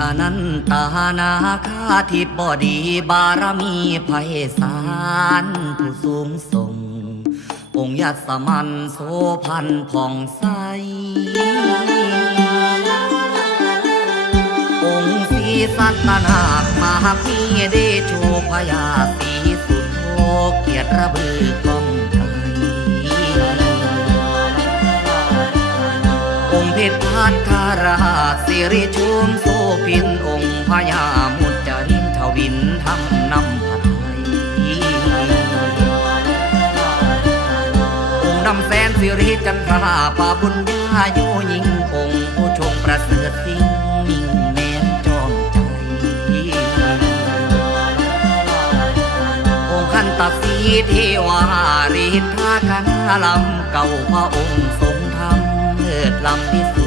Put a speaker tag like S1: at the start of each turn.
S1: อนันตานาคาทิบดีบารมีไพศาลผู้สูงส่ง องค์ยัสมันโสพันผ่องใส องค์ศรีสัตนาคมหาพีเดโชพยาสีสุดโทเกียรติระบือกอง องค์เพชรพัทาราสิริชุมโสพินองค์พญามุจจรินทวินทำนำผัดไทยองค์นำแสนสิริจันทราปาบุญญาโยยิงองค์ผู้ชงประเสริฐสิ่งมิ่งแม้นจอมใจ องค์ขันตสีเทวาริทธากันลำเก่าพระองค์ทรง เลิดลำพิสุ